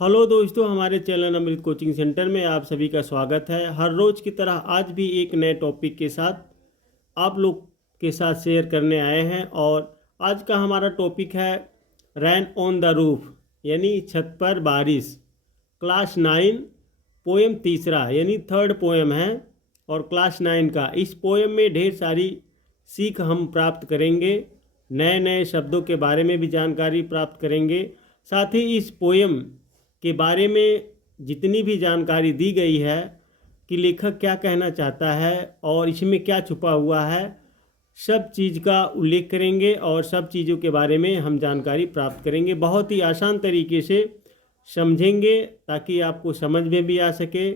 Hello दोस्तों, हमारे channel अमृत coaching centre में आप सभी का स्वागत है। हर रोज़ की तरह आज भी एक नए टॉपिक के साथ आप लोग के साथ शेयर करने आए हैं। और आज का हमारा टॉपिक है रैन ऑन द रूफ, यानी छत पर बारिश। क्लास 9 पोएम तीसरा यानी थर्ड पोएम है और क्लास 9 का। इस पोएम में ढेर सारी सीख हम प्राप्त करेंगे, नए नए शब्दों के बारे में भी जानकारी प्राप्त करेंगे। साथ ही इस पोएम के बारे में जितनी भी जानकारी दी गई है कि लेखक क्या कहना चाहता है और इसमें क्या छुपा हुआ है, सब चीज़ का उल्लेख करेंगे और सब चीज़ों के बारे में हम जानकारी प्राप्त करेंगे। बहुत ही आसान तरीके से समझेंगे ताकि आपको समझ में भी आ सके।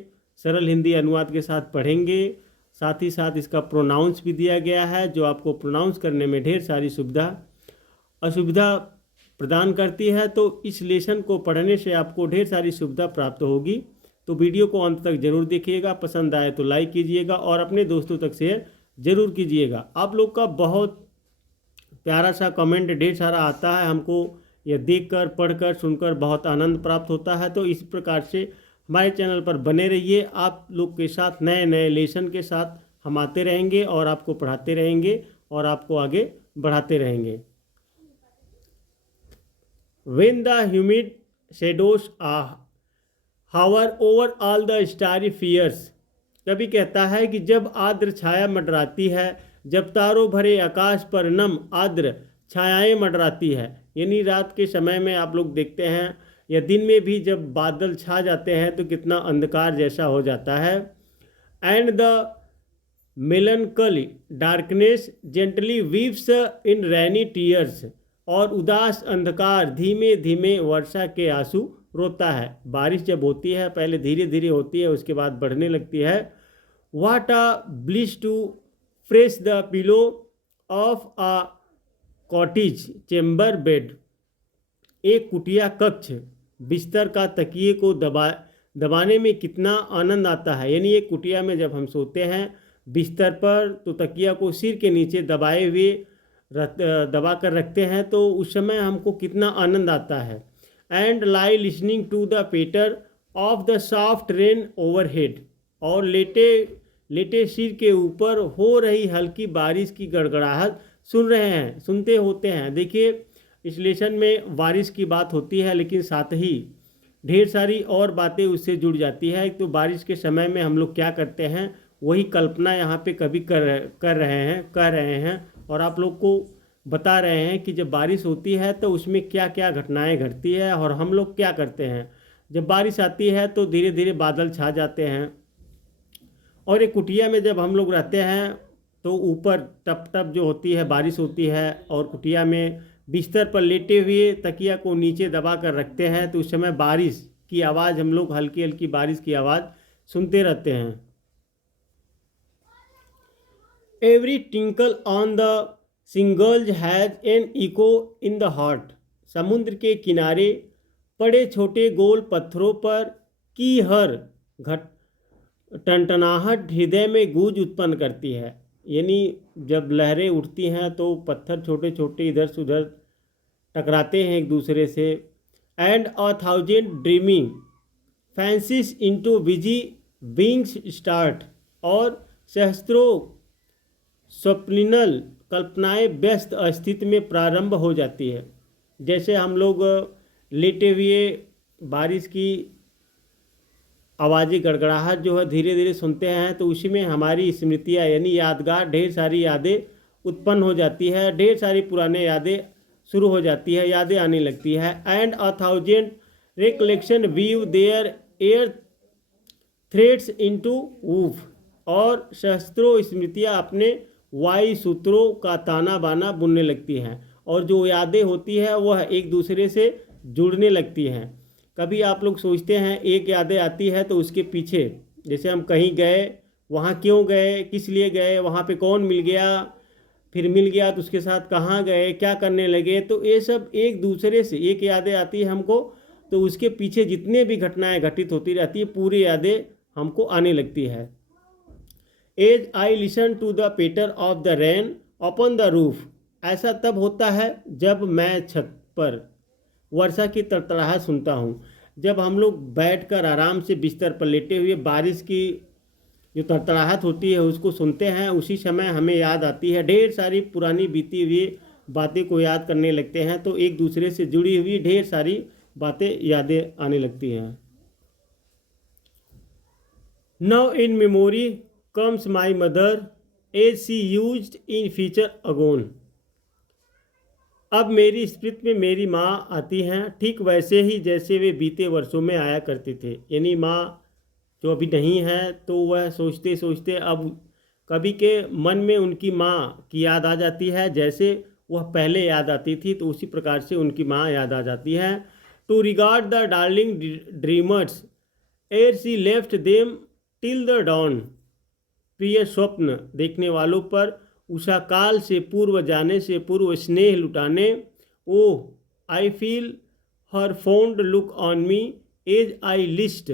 सरल हिंदी अनुवाद के साथ पढ़ेंगे। साथ ही साथ इसका प्रोनाउंस भी दिया गया है जो आपको प्रोनाउंस करने में ढेर सारी असुविधा प्रदान करती है। तो इस लेसन को पढ़ने से आपको ढेर सारी सुविधा प्राप्त होगी। तो वीडियो को अंत तक जरूर देखिएगा, पसंद आए तो लाइक कीजिएगा और अपने दोस्तों तक शेयर जरूर कीजिएगा। आप लोग का बहुत प्यारा सा कमेंट ढेर सारा आता है, हमको यह देखकर पढ़कर सुनकर बहुत आनंद प्राप्त होता है। तो इस प्रकार से हमारे चैनल पर बने रहिए। आप लोग के साथ नए नए लेसन के साथ हम आते रहेंगे और आपको पढ़ाते रहेंगे और आपको आगे बढ़ाते रहेंगे। When the humid shadows hover over all the starry fears, कभी कहता है कि जब आर्द्र छाया मंडराती है, जब तारों भरे आकाश पर नम आर्द्र छायाएं मंडराती है, यानी रात के समय में आप लोग देखते हैं या दिन में भी जब बादल छा जाते हैं तो कितना अंधकार जैसा हो जाता है। And the melancholy darkness gently weeps in rainy tears, और उदास अंधकार धीमे धीमे वर्षा के आंसू रोता है। बारिश जब होती है पहले धीरे धीरे होती है, उसके बाद बढ़ने लगती है। What a bliss to fresh the pillow of a cottage chamber bed, एक कुटिया कक्ष बिस्तर का तकिए को दबाने में कितना आनंद आता है। यानी एक कुटिया में जब हम सोते हैं बिस्तर पर तो तकिया को सिर के नीचे दबाए हुए दबा कर रखते हैं तो उस समय हमको कितना आनंद आता है। And lie listening to the patter of the soft rain overhead, और लेटे लेटे सिर के ऊपर हो रही हल्की बारिश की गड़गड़ाहट सुनते होते हैं। देखिए इस लेसन में बारिश की बात होती है लेकिन साथ ही ढेर सारी और बातें उससे जुड़ जाती है। तो बारिश के समय में हम लोग क्या करते हैं वही कल्पना यहाँ पे कभी कह रहे हैं और आप लोग को बता रहे हैं कि जब बारिश होती है तो उसमें क्या क्या घटनाएं घटती है और हम लोग क्या करते हैं। जब बारिश आती है तो धीरे धीरे बादल छा जाते हैं और एक कुटिया में जब हम लोग रहते हैं तो ऊपर टप टप जो होती है बारिश होती है और कुटिया में बिस्तर पर लेटे हुए तकिया को नीचे दबा कर रखते हैं तो उस समय बारिश की आवाज़, हम लोग हल्की हल्की बारिश की आवाज़ सुनते रहते हैं। Every tinkle on the shingles has an echo in the heart, समुद्र के किनारे पड़े छोटे गोल पत्थरों पर की हर टनटनाहट हृदय में गूंज उत्पन्न करती है। यानी जब लहरें उठती हैं तो पत्थर छोटे छोटे इधर से उधर टकराते हैं एक दूसरे से। And a thousand dreaming fancies into busy beings start, और सहस्त्रों स्वप्निल कल्पनाएं व्यस्त अस्तित्व में प्रारंभ हो जाती है। जैसे हम लोग लेटे हुए बारिश की आवाज़ें गड़गड़ाहट जो है धीरे धीरे सुनते हैं तो उसी में हमारी स्मृतियाँ यानी यादगार ढेर सारी यादें उत्पन्न हो जाती है, ढेर सारी पुराने यादें शुरू हो जाती है, यादें आने लगती है। And a thousand recollection weave their air threads into woof, और सहस्त्रों स्मृतियाँ अपने वायु सूत्रों का ताना बाना बुनने लगती हैं और जो यादें होती है वह एक दूसरे से जुड़ने लगती हैं। कभी आप लोग सोचते हैं एक यादें आती है तो उसके पीछे जैसे हम कहीं गए, वहाँ क्यों गए, किस लिए गए, वहाँ पे कौन मिल गया, फिर मिल गया तो उसके साथ कहाँ गए, क्या करने लगे, तो ये सब एक दूसरे से एक यादें आती है हमको तो उसके पीछे जितने भी घटनाएं घटित होती रहती है पूरी यादें हमको आने लगती है। As I listen to the patter of the rain upon the roof, ऐसा तब होता है जब मैं छत पर वर्षा की तड़तड़ाहट सुनता हूँ। जब हम लोग बैठकर आराम से बिस्तर पर लेटे हुए बारिश की जो तड़तड़ाहट होती है उसको सुनते हैं, उसी समय हमें याद आती है, ढेर सारी पुरानी बीती हुई बातें को याद करने लगते हैं, तो एक दूसरे से जुड़ी हुई ढेर सारी बातें यादें आने लगती हैं। Now in memory comes my mother as she used in future agone. अब मेरी स्मृति में मेरी माँ आती हैं, ठीक वैसे ही जैसे वे बीते वर्षों में आया करते थे। यानी माँ जो अभी नहीं है, तो वह सोचते सोचते अब कभी के मन में उनकी माँ की याद आ जाती है, जैसे वह पहले याद आती थी, तो उसी प्रकार से उनकी माँ याद आ जाती है। To regard the darling dreamers ere she left them till the dawn. प्रिय स्वप्न देखने वालों पर उषा काल से पूर्व जाने से पूर्व स्नेह लुटाने। Oh I feel her fond look on me as I list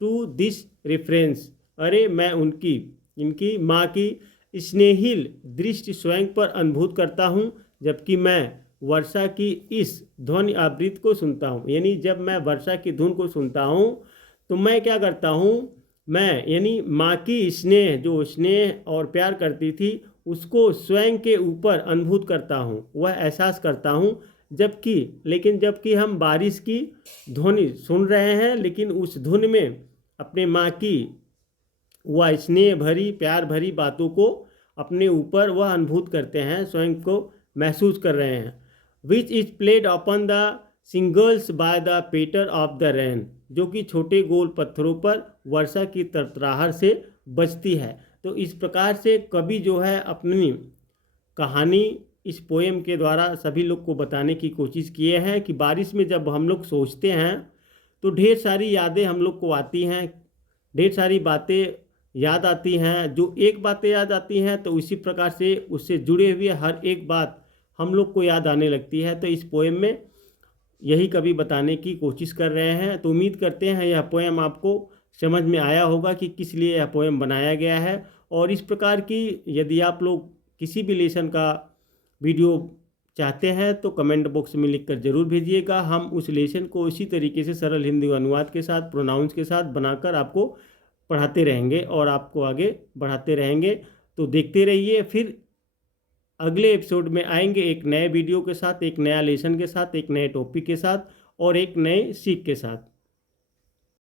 to this reference. अरे मैं इनकी माँ की स्नेहिल दृष्टि स्वयं पर अनुभूत करता हूँ, जबकि मैं वर्षा की इस ध्वनि आवृत्ति को सुनता हूँ। यानी जब मैं वर्षा की धुन को सुनता हूँ तो मैं क्या करता हूँ, मैं यानी माँ की स्नेह, जो स्नेह और प्यार करती थी, उसको स्वयं के ऊपर अनुभूत करता हूँ, वह एहसास करता हूँ। जबकि हम बारिश की ध्वनि सुन रहे हैं, लेकिन उस धुन में अपने माँ की वह स्नेह भरी प्यार भरी बातों को अपने ऊपर वह अनुभूत करते हैं, स्वयं को महसूस कर रहे हैं। Which is played upon the shingles by the patter of the rain, जो कि छोटे गोल पत्थरों पर वर्षा की तरतराहट से बजती है। तो इस प्रकार से कवि जो है अपनी कहानी इस पोएम के द्वारा सभी लोग को बताने की कोशिश किए हैं कि बारिश में जब हम लोग सोचते हैं तो ढेर सारी यादें हम लोग को आती हैं, ढेर सारी बातें याद आती हैं। जो एक बातें याद आती हैं तो उसी प्रकार से उससे जुड़े हुए हर एक बात हम लोग को याद आने लगती है। तो इस पोएम में यही कवि बताने की कोशिश कर रहे हैं। तो उम्मीद करते हैं यह पोएम आपको समझ में आया होगा कि किस लिए यह पोएम बनाया गया है। और इस प्रकार की यदि आप लोग किसी भी लेसन का वीडियो चाहते हैं तो कमेंट बॉक्स में लिखकर ज़रूर भेजिएगा। हम उस लेसन को इसी तरीके से सरल हिंदी अनुवाद के साथ, प्रोनाउंस के साथ बनाकर आपको पढ़ाते रहेंगे और आपको आगे बढ़ाते रहेंगे। तो देखते रहिए, फिर अगले एपिसोड में आएंगे एक नए वीडियो के साथ, एक नया लेसन के साथ, एक नए टॉपिक के साथ और एक नए सीख के साथ।